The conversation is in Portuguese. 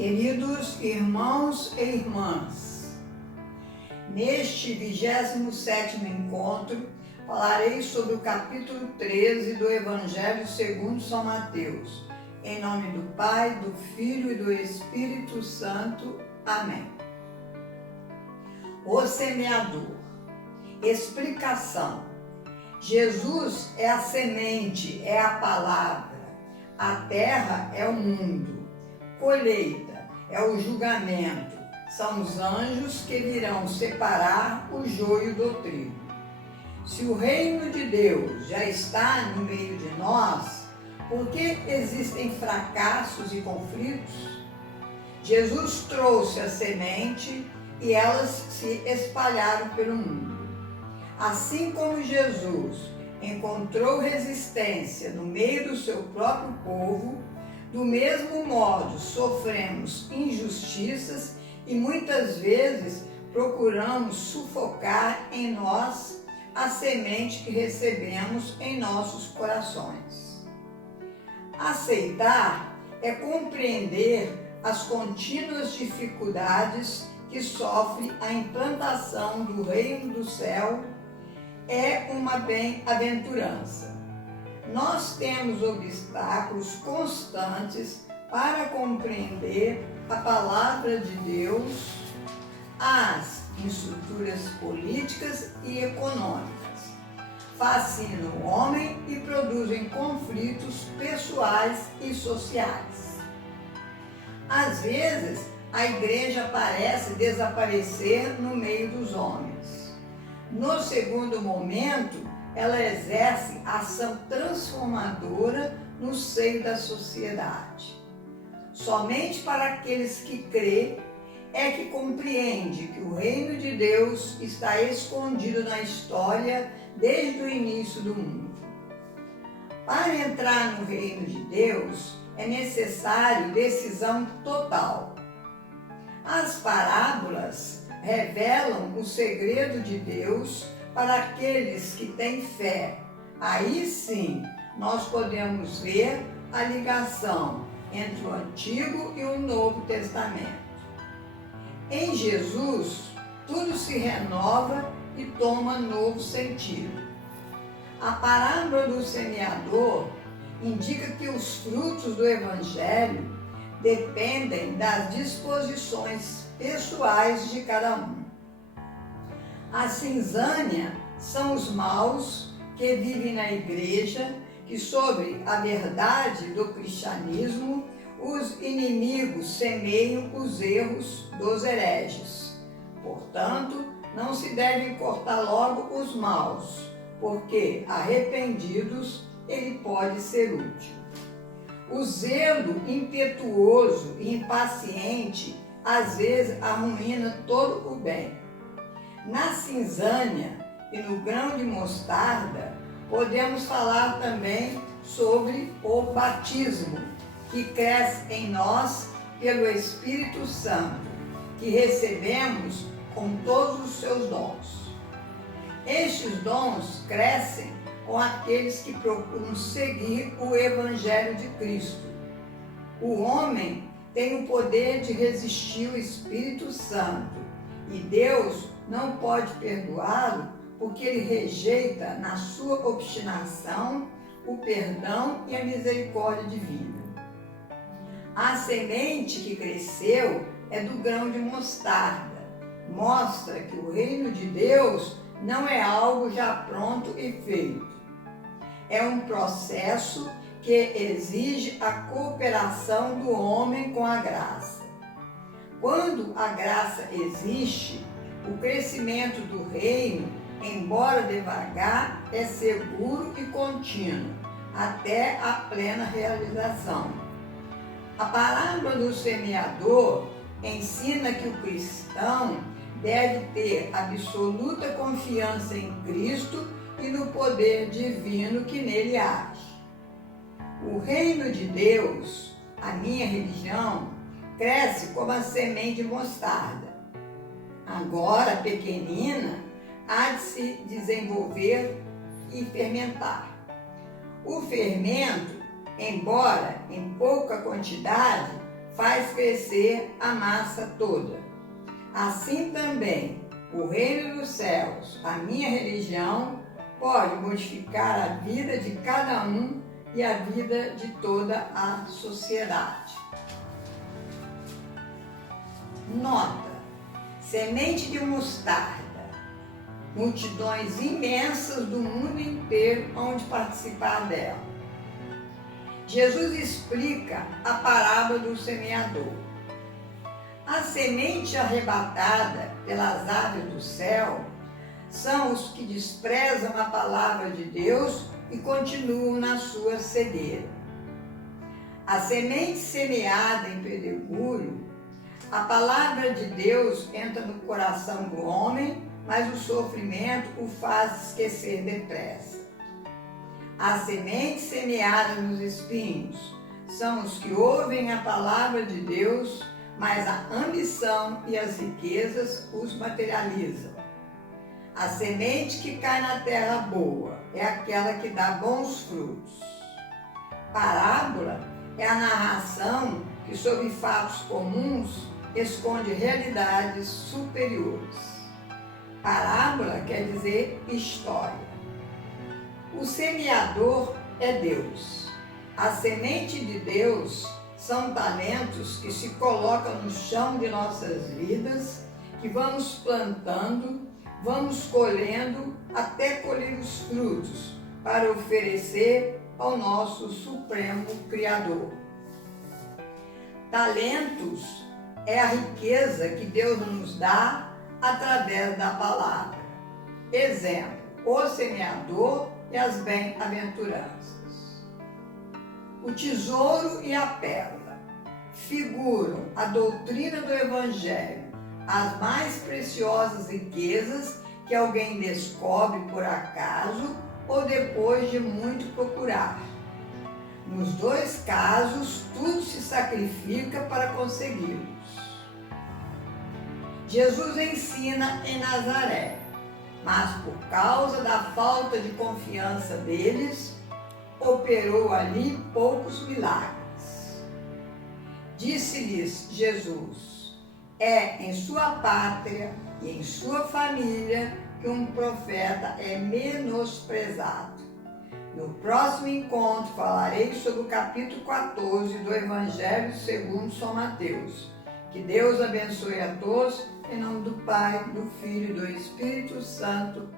Queridos irmãos e irmãs, neste 27º encontro falarei sobre o capítulo 13 do Evangelho segundo São Mateus. Em nome do Pai, do Filho e do Espírito Santo. Amém. O semeador. Explicação. Jesus é a semente, é a palavra. A terra é o mundo. Colheita é o julgamento. São os anjos que virão separar o joio do trigo. Se o reino de Deus já está no meio de nós, por que existem fracassos e conflitos? Jesus trouxe a semente e elas se espalharam pelo mundo. Assim como Jesus encontrou resistência no meio do seu próprio povo, do mesmo modo sofremos injustiças e muitas vezes procuramos sufocar em nós a semente que recebemos em nossos corações. Aceitar é compreender as contínuas dificuldades que sofre a implantação do reino do céu. É uma bem-aventurança. Nós temos obstáculos constantes para compreender a palavra de Deus, as estruturas políticas e econômicas. Fascinam o homem e produzem conflitos pessoais e sociais. Às vezes, a igreja parece desaparecer no meio dos homens. No segundo momento, ela exerce ação transformadora no seio da sociedade. Somente para aqueles que crêem é que compreende que o reino de Deus está escondido na história desde o início do mundo. Para entrar no reino de Deus é necessário decisão total. As parábolas revelam o segredo de Deus para aqueles que têm fé. Aí sim, nós podemos ver a ligação entre o Antigo e o Novo Testamento. Em Jesus, tudo se renova e toma novo sentido. A parábola do semeador indica que os frutos do Evangelho dependem das disposições pessoais de cada um. A cinzânia são os maus que vivem na igreja, que sobre a verdade do cristianismo, os inimigos semeiam os erros dos hereges. Portanto, não se devem cortar logo os maus, porque arrependidos ele pode ser útil. O zelo impetuoso e impaciente às vezes arruína todo o bem. Na cinzânia e no grão de mostarda, podemos falar também sobre o batismo, que cresce em nós pelo Espírito Santo, que recebemos com todos os seus dons. Estes dons crescem com aqueles que procuram seguir o Evangelho de Cristo. O homem tem o poder de resistir o Espírito Santo e Deus não pode perdoá-lo porque ele rejeita na sua obstinação o perdão e a misericórdia divina. A semente que cresceu é do grão de mostarda. Mostra que o reino de Deus não é algo já pronto e feito. É um processo que exige a cooperação do homem com a graça. Quando a graça existe, o crescimento do reino, embora devagar, é seguro e contínuo, até a plena realização. A parábola do semeador ensina que o cristão deve ter absoluta confiança em Cristo e no poder divino que nele age. O reino de Deus, a minha religião, cresce como a semente de mostarda. Agora, pequenina, há de se desenvolver e fermentar. O fermento embora em pouca quantidade, faz crescer a massa toda. Assim também, o reino dos céus, a minha religião, pode modificar a vida de cada um e a vida de toda a sociedade. Nota: semente de mostarda. Multidões imensas do mundo inteiro hão de participar dela. Jesus explica a parábola do semeador. A semente arrebatada pelas aves do céu são os que desprezam a palavra de Deus e continuam na sua cegueira. A semente semeada em pedregulho, a palavra de Deus entra no coração do homem, mas o sofrimento o faz esquecer depressa. A semente semeada nos espinhos são os que ouvem a palavra de Deus, mas a ambição e as riquezas os materializam. A semente que cai na terra boa é aquela que dá bons frutos. Parábola é a narração que, sob fatos comuns, esconde realidades superiores. Parábola quer dizer história. O semeador é Deus. A semente de Deus são talentos que se colocam no chão de nossas vidas, que vamos plantando, vamos colhendo até colher os frutos para oferecer ao nosso Supremo Criador. Talentos é a riqueza que Deus nos dá através da palavra. Exemplo: o semeador e as bem-aventuranças. O tesouro e a pérola figuram a doutrina do Evangelho, as mais preciosas riquezas que alguém descobre por acaso ou depois de muito procurar. Nos dois casos, tudo se sacrifica para consegui-los. Jesus ensina em Nazaré, mas por causa da falta de confiança deles, operou ali poucos milagres. Disse-lhes Jesus: é em sua pátria e em sua família que um profeta é menosprezado. No próximo encontro falarei sobre o capítulo 14 do Evangelho segundo São Mateus. Que Deus abençoe a todos, em nome do Pai, do Filho e do Espírito Santo.